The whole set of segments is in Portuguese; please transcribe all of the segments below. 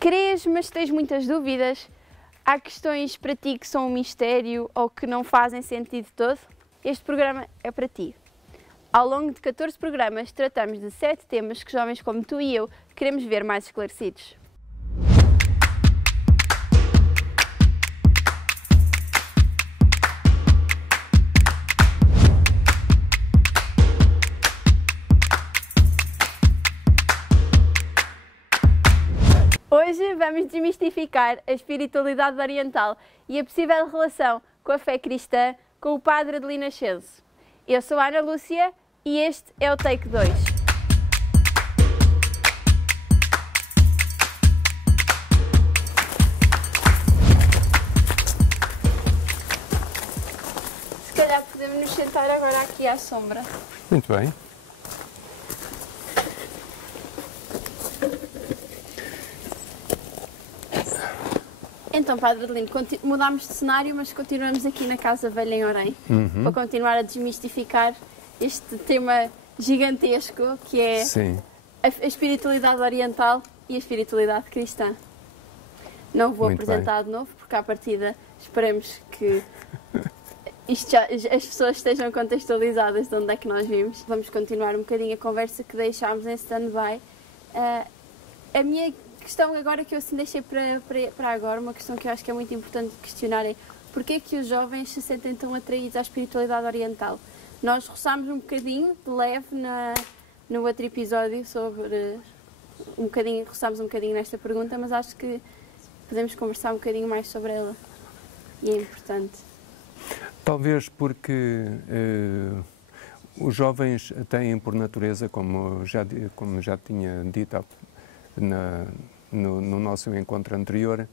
Crês, mas tens muitas dúvidas? Há questões para ti que são um mistério ou que não fazem sentido todo? Este programa é para ti. Ao longo de 14 programas, tratamos de 7 temas que jovens como tu e eu queremos ver mais esclarecidos. Hoje vamos desmistificar a espiritualidade oriental e a possível relação com a fé cristã com o padre Adelino Ascenso. Eu sou a Ana Lúcia e este é o Take 2. Se calhar podemos nos sentar agora aqui à sombra. Muito bem. Então, Padre Adelino, mudámos de cenário, mas continuamos aqui na Casa Velha em Orem, para continuar a desmistificar este tema gigantesco que é a espiritualidade oriental e a espiritualidade cristã. Não vou apresentar de novo, porque à partida esperemos que as pessoas estejam contextualizadas de onde é que nós vimos. Vamos continuar um bocadinho a conversa que deixámos em stand-by. A minha questão agora que eu assim deixei para agora, uma questão que eu acho que é muito importante questionar é porquê que os jovens se sentem tão atraídos à espiritualidade oriental? Nós roçámos um bocadinho de leve no outro episódio sobre roçámos um bocadinho nesta pergunta, mas acho que podemos conversar um bocadinho mais sobre ela e é importante. Talvez porque os jovens têm por natureza, como já tinha dito no nosso encontro anterior,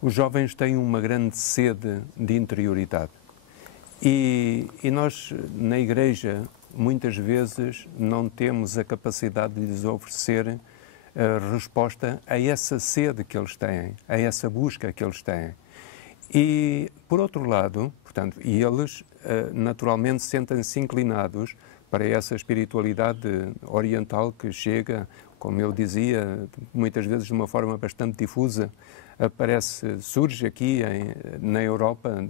os jovens têm uma grande sede de interioridade. E nós, na Igreja, muitas vezes não temos a capacidade de lhes oferecer a resposta a essa sede que eles têm, a essa busca que eles têm. E, por outro lado, portanto, eles naturalmente sentem-se inclinados para essa espiritualidade oriental que chega, como eu dizia, muitas vezes de uma forma bastante difusa, surge aqui na Europa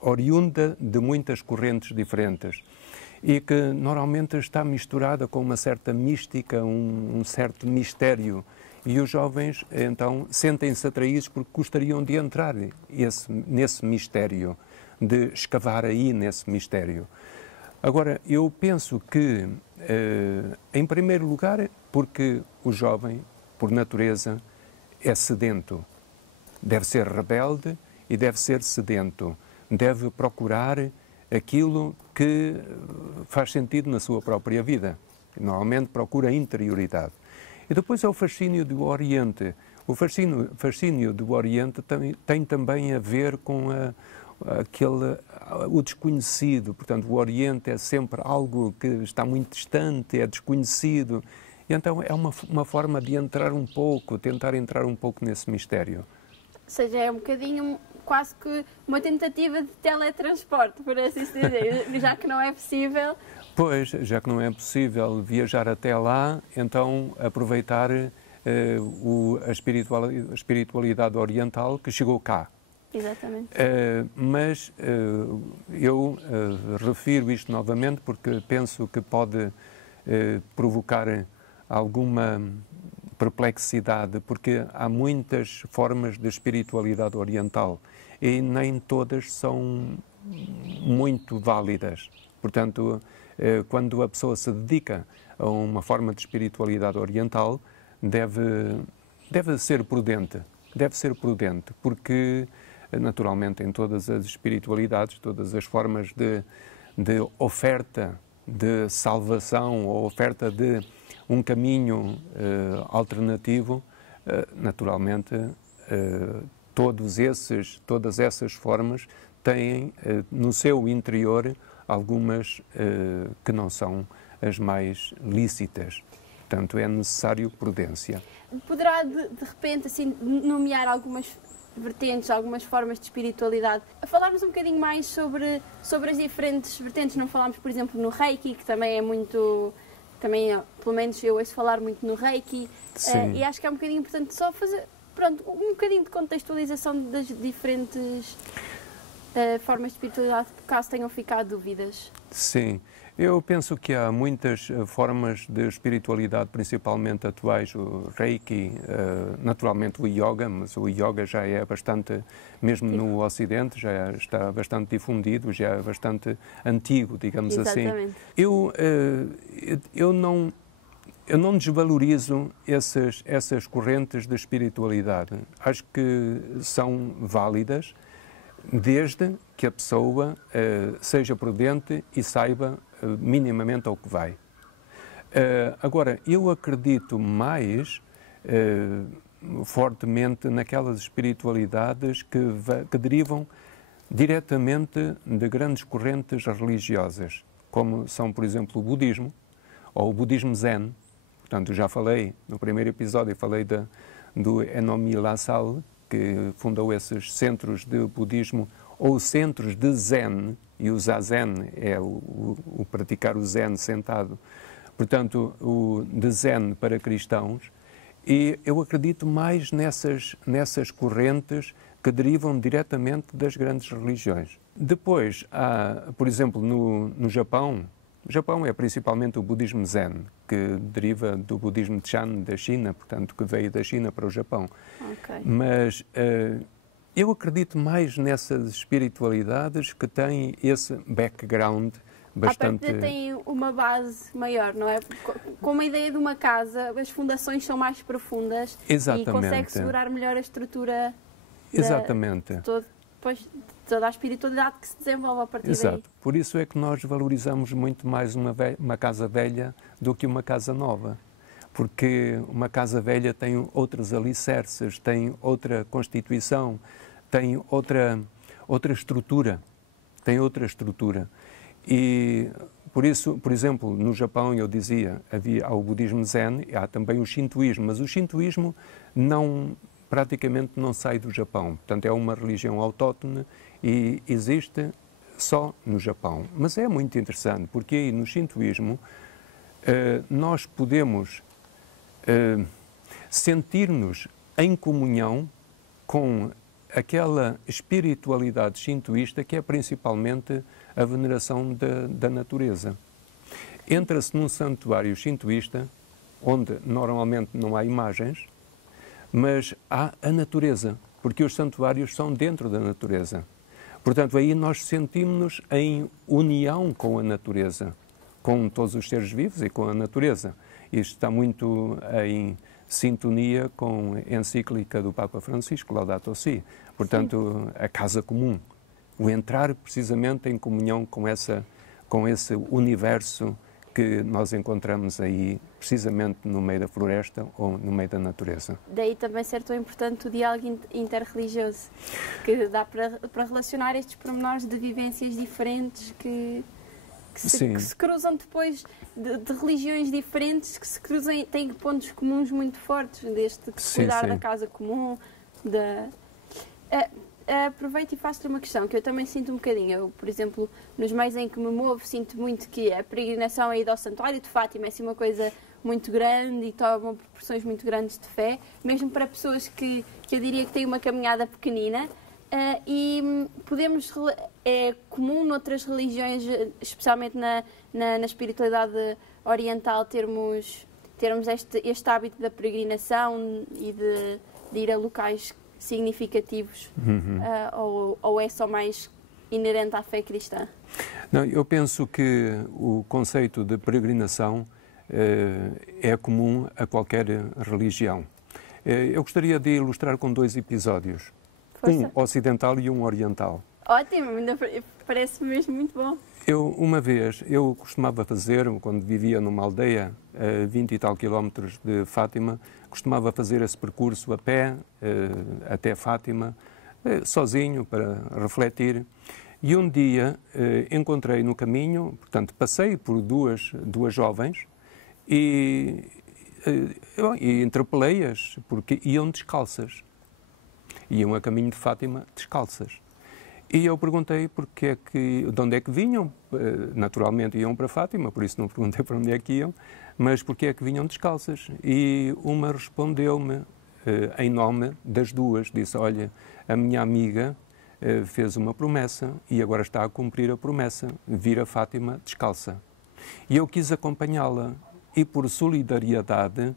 oriunda de muitas correntes diferentes e que normalmente está misturada com uma certa mística, um certo mistério. E os jovens, então, sentem-se atraídos porque gostariam de entrar nesse mistério, de escavar aí nesse mistério. Agora, eu penso que, em primeiro lugar, porque o jovem, por natureza, é sedento. Deve ser rebelde e deve ser sedento. Deve procurar aquilo que faz sentido na sua própria vida. Normalmente procura interioridade. E depois é o fascínio do Oriente. O fascínio do Oriente tem também a ver com o desconhecido. Portanto, o Oriente é sempre algo que está muito distante, é desconhecido. E então é uma forma de tentar entrar um pouco nesse mistério. Ou seja, é um bocadinho, quase que uma tentativa de teletransporte, por assim dizer, já que não é possível. Pois, já que não é possível viajar até lá, então aproveitar a espiritualidade oriental que chegou cá. Exatamente. Mas eu refiro isto novamente porque penso que pode provocar alguma perplexidade, porque há muitas formas de espiritualidade oriental e nem todas são muito válidas. Portanto, quando a pessoa se dedica a uma forma de espiritualidade oriental, deve ser prudente. Deve ser prudente, porque naturalmente em todas as espiritualidades, todas as formas de oferta de salvação ou oferta de um caminho alternativo, naturalmente todas essas formas têm no seu interior algumas que não são as mais lícitas. Portanto, é necessário prudência. Poderá, de repente, assim, nomear algumas vertentes, algumas formas de espiritualidade? Falarmos um bocadinho mais sobre as diferentes vertentes. Não falámos, por exemplo, no Reiki, que também é muito também, pelo menos eu ouço falar muito no Reiki, e acho que é um bocadinho importante só fazer, pronto, um bocadinho de contextualização das diferentes formas de espiritualidade, caso tenham ficado dúvidas. Sim. Eu penso que há muitas formas de espiritualidade, principalmente atuais, o Reiki, naturalmente o Yoga, mas o Yoga já é bastante, mesmo no Ocidente, já está bastante difundido, já é bastante antigo, digamos assim. Eu não desvalorizo essas correntes de espiritualidade. Acho que são válidas, desde que a pessoa seja prudente e saiba minimamente ao que vai. Agora, eu acredito mais fortemente naquelas espiritualidades que derivam diretamente de grandes correntes religiosas, como são, por exemplo, o budismo ou o budismo zen. Portanto, já falei no primeiro episódio, falei do Enomi Lasal, que fundou esses centros de budismo ou centros de zen, e o zazen é o praticar o zen sentado, portanto, o de zen para cristãos, e eu acredito mais nessas correntes que derivam diretamente das grandes religiões. Depois, há, por exemplo, no Japão, o Japão é principalmente o budismo zen, que deriva do budismo Chan da China, portanto, que veio da China para o Japão. Okay. Mas eu acredito mais nessas espiritualidades que têm esse background bastante... À partida tem uma base maior, não é? Com a ideia de uma casa, as fundações são mais profundas. Exatamente. E consegue segurar melhor a estrutura. Exatamente. Toda a espiritualidade que se desenvolve a partir daí. Exato. Por isso é que nós valorizamos muito mais uma casa velha do que uma casa nova. Porque uma casa velha tem outros alicerces, tem outra constituição, tem outra estrutura. E por isso, por exemplo, no Japão, eu dizia, há o budismo zen, há também o shintoísmo, mas o shintoísmo praticamente não sai do Japão. Portanto, é uma religião autóctone e existe só no Japão. Mas é muito interessante, porque aí no shintoísmo nós podemos sentir-nos em comunhão com aquela espiritualidade shintoísta que é principalmente a veneração da natureza. Entra-se num santuário shintoísta, onde normalmente não há imagens, mas há a natureza, porque os santuários são dentro da natureza. Portanto, aí nós sentimos-nos em união com a natureza, com todos os seres vivos e com a natureza. Isto está muito em sintonia com a encíclica do Papa Francisco, Laudato Si. Portanto, a casa comum. O entrar precisamente em comunhão com esse universo que nós encontramos aí, precisamente no meio da floresta ou no meio da natureza. Daí também ser tão importante o diálogo interreligioso, que dá para relacionar estes pormenores de vivências diferentes que se cruzam depois de religiões diferentes, que se cruzam, têm pontos comuns muito fortes, desde cuidar da casa comum, aproveito e faço-lhe uma questão que eu também sinto um bocadinho. Eu, por exemplo, nos meios em que me movo, sinto muito que a peregrinação a ida ao Santuário de Fátima é assim uma coisa muito grande e toma proporções muito grandes de fé, mesmo para pessoas que eu diria que têm uma caminhada pequenina. E é comum noutras religiões, especialmente na espiritualidade oriental, termos este hábito da peregrinação e de ir a locais significativos, ou é só mais inerente à fé cristã? Não, eu penso que o conceito de peregrinação é comum a qualquer religião. Eu gostaria de ilustrar com 2 episódios. Um ocidental e um oriental. Ótimo, parece mesmo muito bom. Uma vez, eu costumava fazer, quando vivia numa aldeia a 20 e tal quilómetros de Fátima, costumava fazer esse percurso a pé até Fátima, sozinho, para refletir. E um dia encontrei no caminho, portanto, passei por duas jovens e interpelei-as, porque iam descalças. Iam a caminho de Fátima descalças. E eu perguntei de onde é que vinham. Naturalmente iam para Fátima, por isso não perguntei para onde é que iam, mas porquê é que vinham descalças? E uma respondeu-me, em nome das duas, disse, olha, a minha amiga fez uma promessa e agora está a cumprir a promessa, vir a Fátima descalça. E eu quis acompanhá-la e, por solidariedade,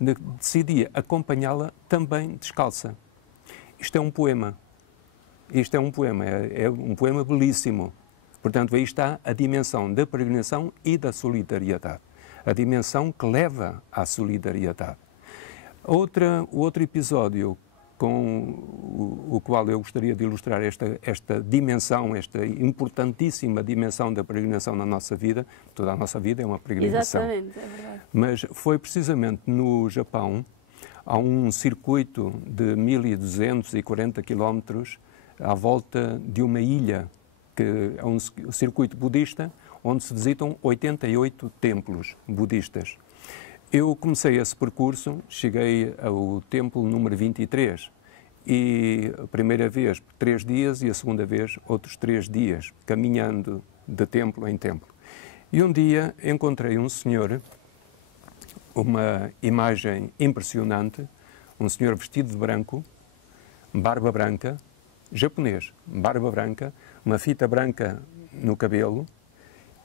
decidi acompanhá-la também descalça. Isto é um poema. Isto é um poema belíssimo. Portanto, aí está a dimensão da peregrinação e da solidariedade. A dimensão que leva à solidariedade. Outro episódio com o qual eu gostaria de ilustrar esta dimensão, esta importantíssima dimensão da peregrinação na nossa vida. Toda a nossa vida é uma peregrinação. Exatamente, é verdade. Mas foi precisamente no Japão, há um circuito de 1.240 quilómetros à volta de uma ilha, que é um circuito budista, onde se visitam 88 templos budistas. Eu comecei esse percurso, cheguei ao templo número 23 e a primeira vez 3 dias e a segunda vez outros 3 dias, caminhando de templo em templo. E um dia encontrei um senhor, uma imagem impressionante, um senhor vestido de branco, barba branca, japonês, barba branca, uma fita branca no cabelo,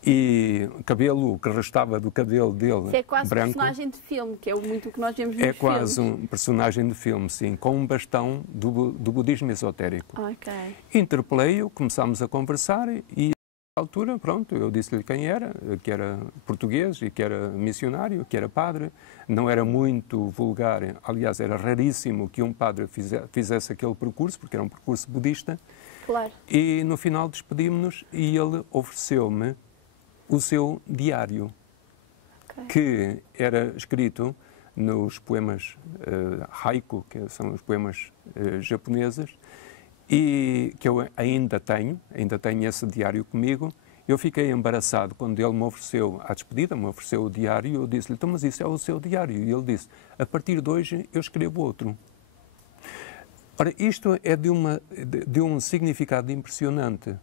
e cabelo que restava do cabelo dele Isso é quase branco. um personagem de filme, que é muito o que nós vemos nos filmes. É quase um personagem de filme, sim, com um bastão do budismo esotérico. Ok. Interpelei-o, começámos a conversar e, à altura, pronto, eu disse-lhe quem era, que era português e que era missionário, que era padre. Não era muito vulgar, aliás, era raríssimo que um padre fizesse aquele percurso, porque era um percurso budista. Claro. E, no final, despedimos-nos e ele ofereceu-me o seu diário, que era escrito nos poemas haiku, que são os poemas japoneses, e que eu ainda tenho esse diário comigo. Eu fiquei embaraçado quando ele me ofereceu, à despedida, me ofereceu o diário, e eu disse-lhe, então, mas isso é o seu diário. E ele disse, a partir de hoje eu escrevo outro. Ora, isto é de um significado impressionante,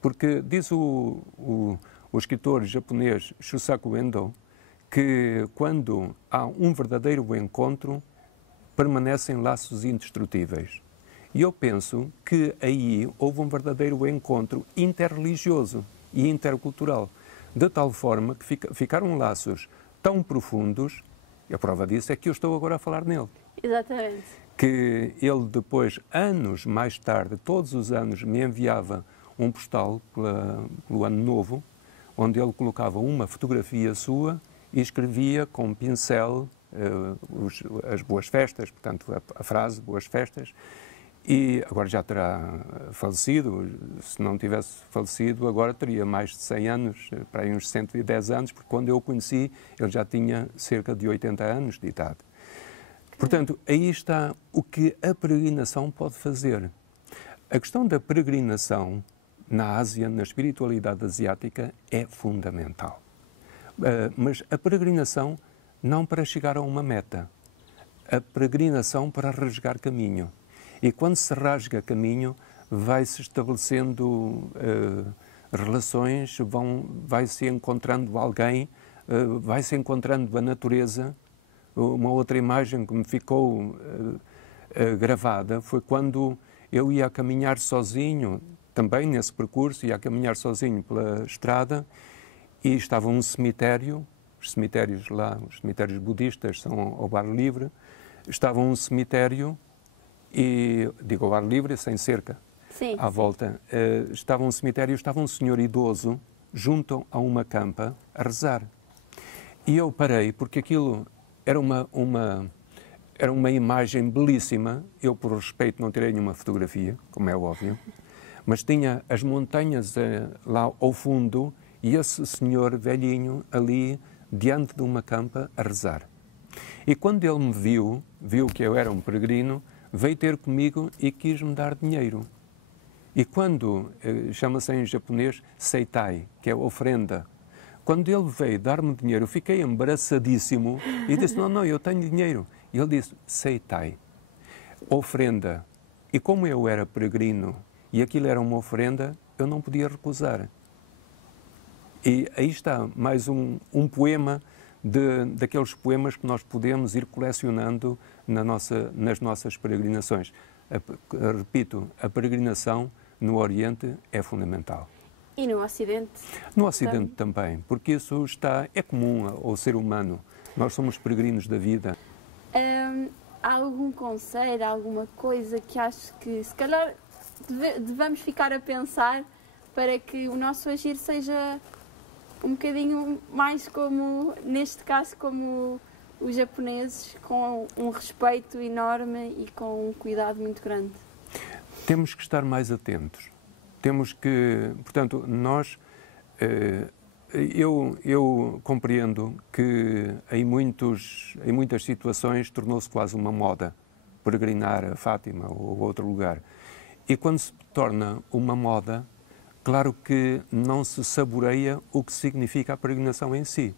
porque diz o escritor japonês Shusaku Endo que quando há um verdadeiro encontro, permanecem laços indestrutíveis. E eu penso que aí houve um verdadeiro encontro interreligioso e intercultural, de tal forma que ficaram laços tão profundos, e a prova disso é que eu estou agora a falar nele. Exatamente. Que ele depois, anos mais tarde, todos os anos, me enviava um postal pelo Ano Novo, onde ele colocava uma fotografia sua e escrevia com um pincel as boas festas, portanto, a frase boas festas. E agora já terá falecido, se não tivesse falecido, agora teria mais de 100 anos, para aí uns 110 anos, porque quando eu o conheci, ele já tinha cerca de 80 anos de idade. Portanto, aí está o que a peregrinação pode fazer. A questão da peregrinação na Ásia, na espiritualidade asiática, é fundamental. Mas a peregrinação não para chegar a uma meta, a peregrinação para rasgar caminho. E quando se rasga caminho, vai-se estabelecendo relações, vai-se encontrando alguém, vai-se encontrando a natureza. Uma outra imagem que me ficou gravada foi quando eu ia a caminhar sozinho, também nesse percurso, ia a caminhar sozinho pela estrada e estava um cemitério, os cemitérios lá, os cemitérios budistas são ao ar livre, estava um cemitério, e digo ao ar livre, sem cerca, sim, à volta, estava um cemitério, estava um senhor idoso junto a uma campa a rezar. E eu parei, porque aquilo era uma imagem belíssima. Eu, por respeito, não tirei nenhuma fotografia, como é óbvio, mas tinha as montanhas lá ao fundo e esse senhor velhinho ali diante de uma campa a rezar. E quando ele me viu que eu era um peregrino, veio ter comigo e quis-me dar dinheiro. E quando, chama-se em japonês, seitai, que é oferenda. Quando ele veio dar-me dinheiro, eu fiquei embaraçadíssimo e disse, não, eu tenho dinheiro. E ele disse, seitai, oferenda. E como eu era peregrino e aquilo era uma oferenda, eu não podia recusar. E aí está mais um poema daqueles poemas que nós podemos ir colecionando nas nossas peregrinações. Repito, a peregrinação no Oriente é fundamental. E no Ocidente? No Ocidente também, porque isso é comum ao ser humano. Nós somos peregrinos da vida. Há algum conselho, alguma coisa que acho que se calhar devamos ficar a pensar para que o nosso agir seja um bocadinho mais como, neste caso, como os japoneses, com um respeito enorme e com um cuidado muito grande? Temos que estar mais atentos. Temos que, portanto, eu compreendo que em muitas situações tornou-se quase uma moda peregrinar a Fátima ou outro lugar. E quando se torna uma moda, claro que não se saboreia o que significa a peregrinação em si.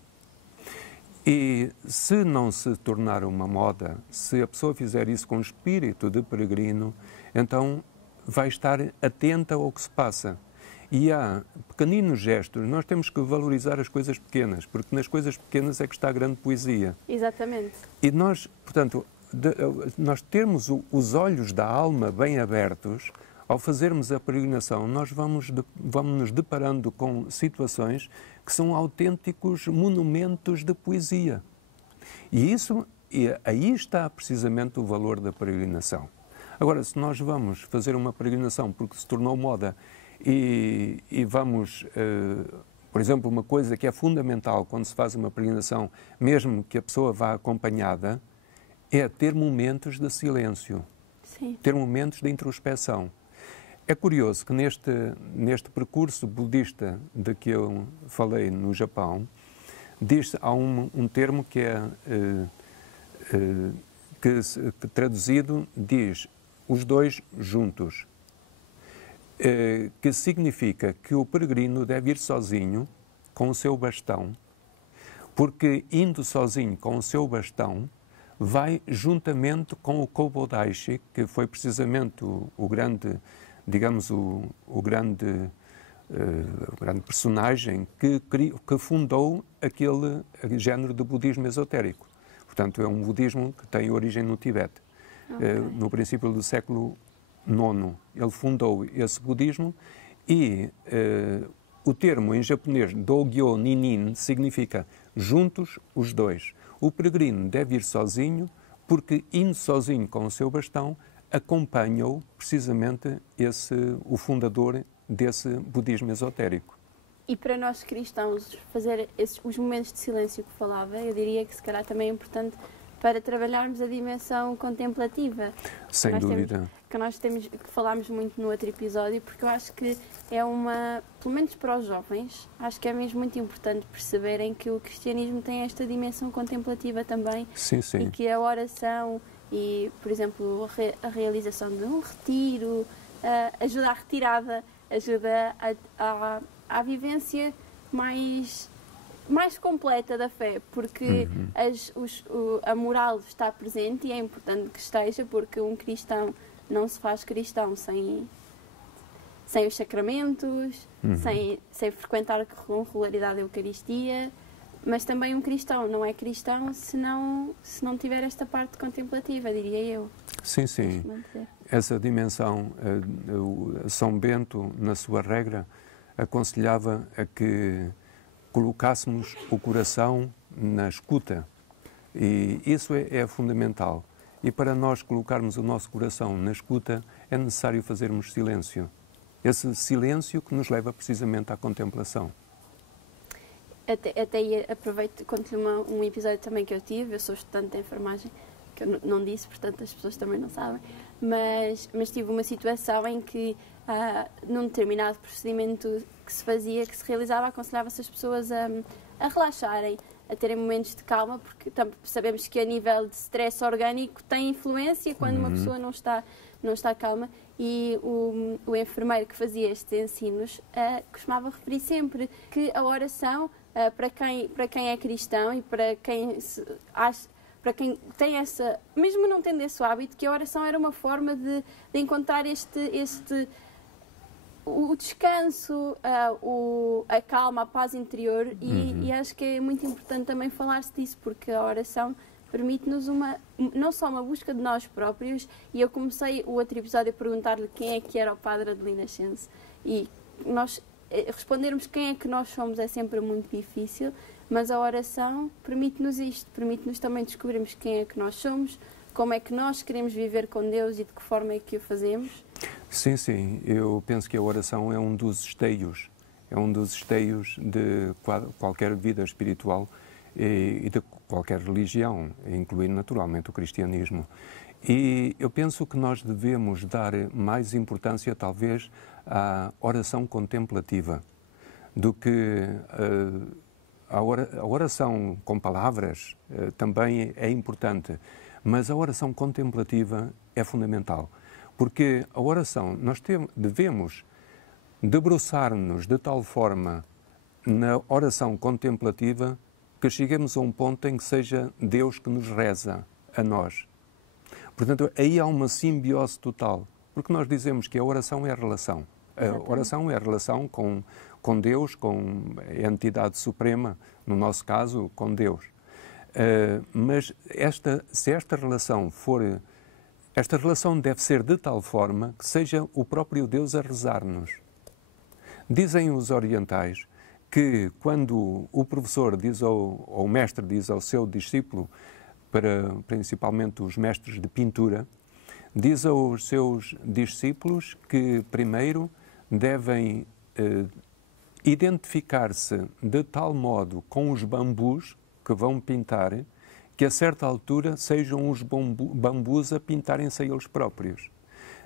E se não se tornar uma moda, se a pessoa fizer isso com espírito de peregrino, então vai estar atenta ao que se passa. E há pequeninos gestos, nós temos que valorizar as coisas pequenas, porque nas coisas pequenas é que está a grande poesia. Exatamente. E nós, portanto, nós termos os olhos da alma bem abertos, ao fazermos a peregrinação, nós vamos nos deparando com situações que são autênticos monumentos de poesia. E aí está precisamente o valor da peregrinação. Agora, se nós vamos fazer uma peregrinação porque se tornou moda e vamos, por exemplo, uma coisa que é fundamental quando se faz uma peregrinação, mesmo que a pessoa vá acompanhada, é ter momentos de silêncio, Sim. ter momentos de introspeção. É curioso que neste percurso budista de que eu falei no Japão, há um termo que que traduzido diz os dois juntos, que significa que o peregrino deve ir sozinho com o seu bastão, porque indo sozinho com o seu bastão, vai juntamente com o Kobodaishi, que foi precisamente o grande, digamos, o grande personagem que fundou aquele género de budismo esotérico. Portanto, é um budismo que tem origem no Tibete. Okay. No princípio do século IX, ele fundou esse budismo e o termo em japonês Dogyo Ninin significa juntos os dois. O peregrino deve ir sozinho porque, indo sozinho com o seu bastão, acompanhou precisamente o fundador desse budismo esotérico. E para nós cristãos, fazer os momentos de silêncio que falava, eu diria que se calhar também é importante para trabalharmos a dimensão contemplativa. Sem dúvida. Que falámos muito no outro episódio, porque eu acho que pelo menos para os jovens, acho que é mesmo muito importante perceberem que o cristianismo tem esta dimensão contemplativa também. Sim, sim. E que a oração e, por exemplo, a realização de um retiro, ajuda à retirada, ajuda à vivência mais completa da fé, porque a moral está presente e é importante que esteja, porque um cristão não se faz cristão sem os sacramentos, sem frequentar com regularidade a Eucaristia, mas também um cristão não é cristão se não tiver esta parte contemplativa, diria eu. Sim, sim. Essa dimensão, São Bento, na sua regra, aconselhava a que colocássemos o coração na escuta. E isso é fundamental. E para nós colocarmos o nosso coração na escuta, é necessário fazermos silêncio. Esse silêncio que nos leva precisamente à contemplação. Até aproveito, conto-lhe um episódio também que eu tive. Eu sou estudante de enfermagem, que eu não disse, portanto as pessoas também não sabem, mas tive uma situação em que num determinado procedimento que se realizava, aconselhava-se as pessoas a relaxarem, a terem momentos de calma, porque sabemos que a nível de stress orgânico tem influência quando uma pessoa não está calma, e o enfermeiro que fazia estes ensinos costumava referir sempre que a oração, para quem é cristão e para quem tem essa, mesmo não tendo esse hábito, que a oração era uma forma de encontrar o descanso, a calma, a paz interior, e acho que é muito importante também falar-se disso, porque a oração permite-nos não só uma busca de nós próprios, e eu comecei o outro episódio a perguntar-lhe quem é que era o Padre Adelino Ascenso, e nós respondermos quem é que nós somos é sempre muito difícil, mas a oração permite-nos isto, permite-nos também descobrirmos quem é que nós somos, como é que nós queremos viver com Deus e de que forma é que o fazemos. Sim, sim. Eu penso que a oração é um dos esteios. É um dos esteios de qualquer vida espiritual e de qualquer religião, incluindo naturalmente o cristianismo. E eu penso que nós devemos dar mais importância, talvez, à oração contemplativa do que a oração com palavras também é importante, mas a oração contemplativa é fundamental, porque a oração, nós devemos debruçar-nos de tal forma na oração contemplativa que cheguemos a um ponto em que seja Deus que nos reza a nós. Portanto, aí há uma simbiose total, porque nós dizemos que a oração é a relação. A oração é a relação com Deus, com a entidade suprema, no nosso caso, com Deus. Mas se esta relação deve ser de tal forma que seja o próprio Deus a rezar-nos. Dizem os orientais que quando o professor diz ou o mestre diz ao seu discípulo, principalmente os mestres de pintura, diz aos seus discípulos que primeiro devem identificar-se de tal modo com os bambus que vão pintar, que a certa altura sejam os bambus a pintarem-se a eles próprios.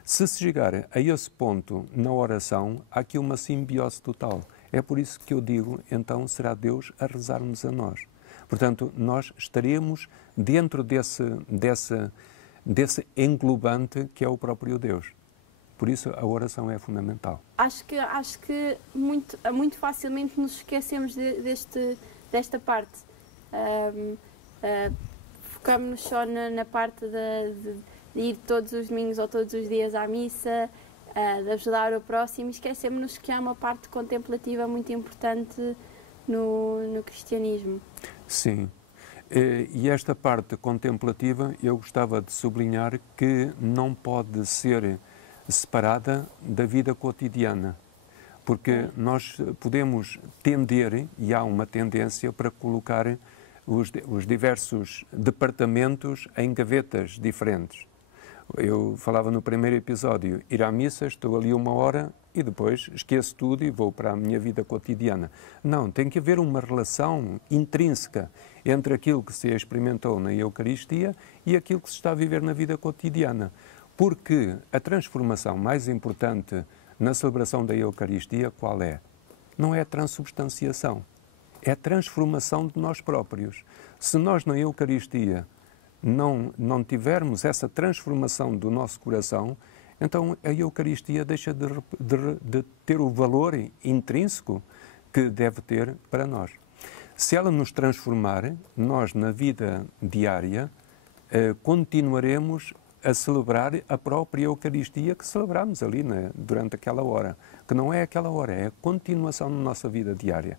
Se chegar a esse ponto na oração, há aqui uma simbiose total. É por isso que eu digo, então, será Deus a rezar-nos a nós. Portanto, nós estaremos dentro desse englobante que é o próprio Deus. Por isso, a oração é fundamental. Acho que muito facilmente nos esquecemos desta parte. Focamos-nos só na parte de ir todos os domingos ou todos os dias à missa, de ajudar o próximo, e esquecemos-nos que há uma parte contemplativa muito importante no cristianismo. Sim. E esta parte contemplativa eu gostava de sublinhar que não pode ser separada da vida cotidiana, porque nós podemos tender, e há uma tendência para colocar os diversos departamentos em gavetas diferentes. Eu falava no primeiro episódio, ir à missa, estou ali 1 hora e depois esqueço tudo e vou para a minha vida cotidiana. Não, tem que haver uma relação intrínseca entre aquilo que se experimentou na Eucaristia e aquilo que se está a viver na vida cotidiana. Porque a transformação mais importante na celebração da Eucaristia, qual é? Não é a transubstanciação, é a transformação de nós próprios. Se nós na Eucaristia não tivermos essa transformação do nosso coração, então a Eucaristia deixa de ter o valor intrínseco que deve ter para nós. Se ela nos transformar, nós na vida diária continuaremos a celebrar a própria Eucaristia que celebramos ali durante aquela hora, que não é aquela hora, é a continuação da nossa vida diária.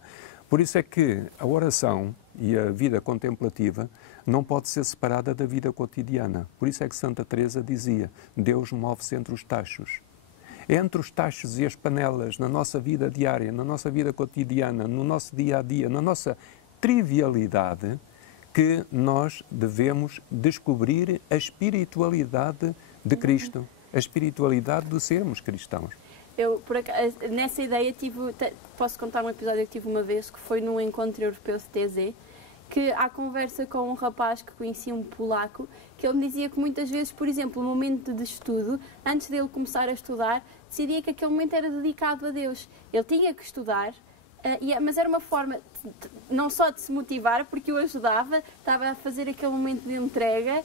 Por isso é que a oração e a vida contemplativa não pode ser separada da vida cotidiana. Por isso é que Santa Teresa dizia, Deus move-se entre os tachos. É entre os tachos e as panelas, na nossa vida diária, na nossa vida cotidiana, no nosso dia-a-dia, na nossa trivialidade, que nós devemos descobrir a espiritualidade de Cristo, a espiritualidade de sermos cristãos. Eu, nessa ideia, posso contar um episódio que tive uma vez, que foi num encontro europeu de TZ, que há conversa com um rapaz que conhecia, um polaco, que ele me dizia que muitas vezes, por exemplo, no momento de estudo, antes dele começar a estudar, decidia que aquele momento era dedicado a Deus. Ele tinha que estudar, mas era uma forma não só de se motivar, porque o ajudava, estava a fazer aquele momento de entrega,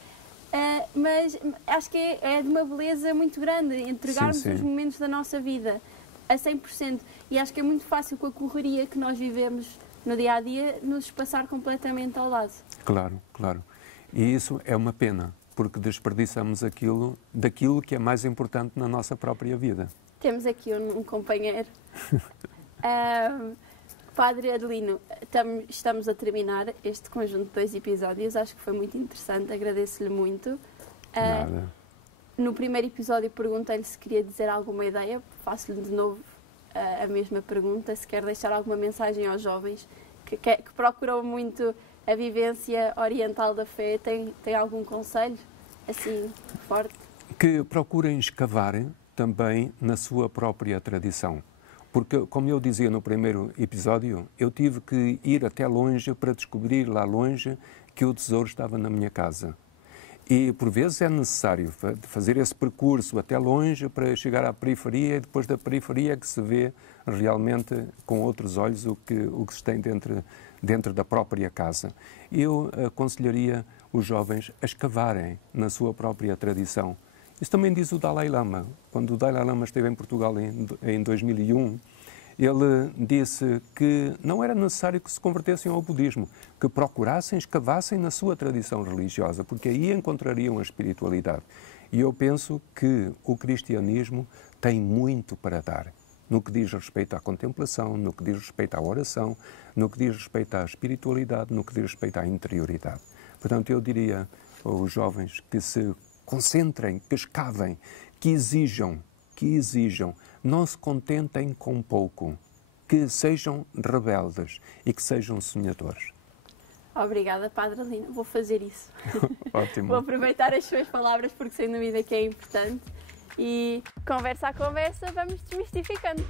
mas acho que é de uma beleza muito grande entregarmos os momentos da nossa vida a 100%. E acho que é muito fácil, com a correria que nós vivemos no dia-a-dia, nos passar completamente ao lado. Claro, claro. E isso é uma pena, porque desperdiçamos daquilo que é mais importante na nossa própria vida. Temos aqui um companheiro. Padre Adelino, estamos a terminar este conjunto de 2 episódios. Acho que foi muito interessante, agradeço-lhe muito. Nada. No primeiro episódio perguntei-lhe se queria dizer alguma ideia. Faço-lhe de novo a mesma pergunta, se quer deixar alguma mensagem aos jovens que procuram muito a vivência oriental da fé. Tem algum conselho assim forte? Que procurem escavar também na sua própria tradição. Porque, como eu dizia no primeiro episódio, eu tive que ir até longe para descobrir lá longe que o tesouro estava na minha casa. E, por vezes, é necessário fazer esse percurso até longe para chegar à periferia, e depois da periferia é que se vê realmente com outros olhos o que se tem dentro da própria casa. Eu aconselharia os jovens a escavarem na sua própria tradição. Isso também diz o Dalai Lama. Quando o Dalai Lama esteve em Portugal em 2001, ele disse que não era necessário que se convertessem ao budismo, que procurassem, escavassem na sua tradição religiosa, porque aí encontrariam a espiritualidade. E eu penso que o cristianismo tem muito para dar, no que diz respeito à contemplação, no que diz respeito à oração, no que diz respeito à espiritualidade, no que diz respeito à interioridade. Portanto, eu diria aos jovens que se concentrem, que escavem, que exijam, não se contentem com pouco, que sejam rebeldes e que sejam sonhadores. Obrigada, Padre Adelino. Vou fazer isso. Ótimo. Vou aproveitar as suas palavras porque sem dúvida que é importante. E conversa a conversa vamos desmistificando.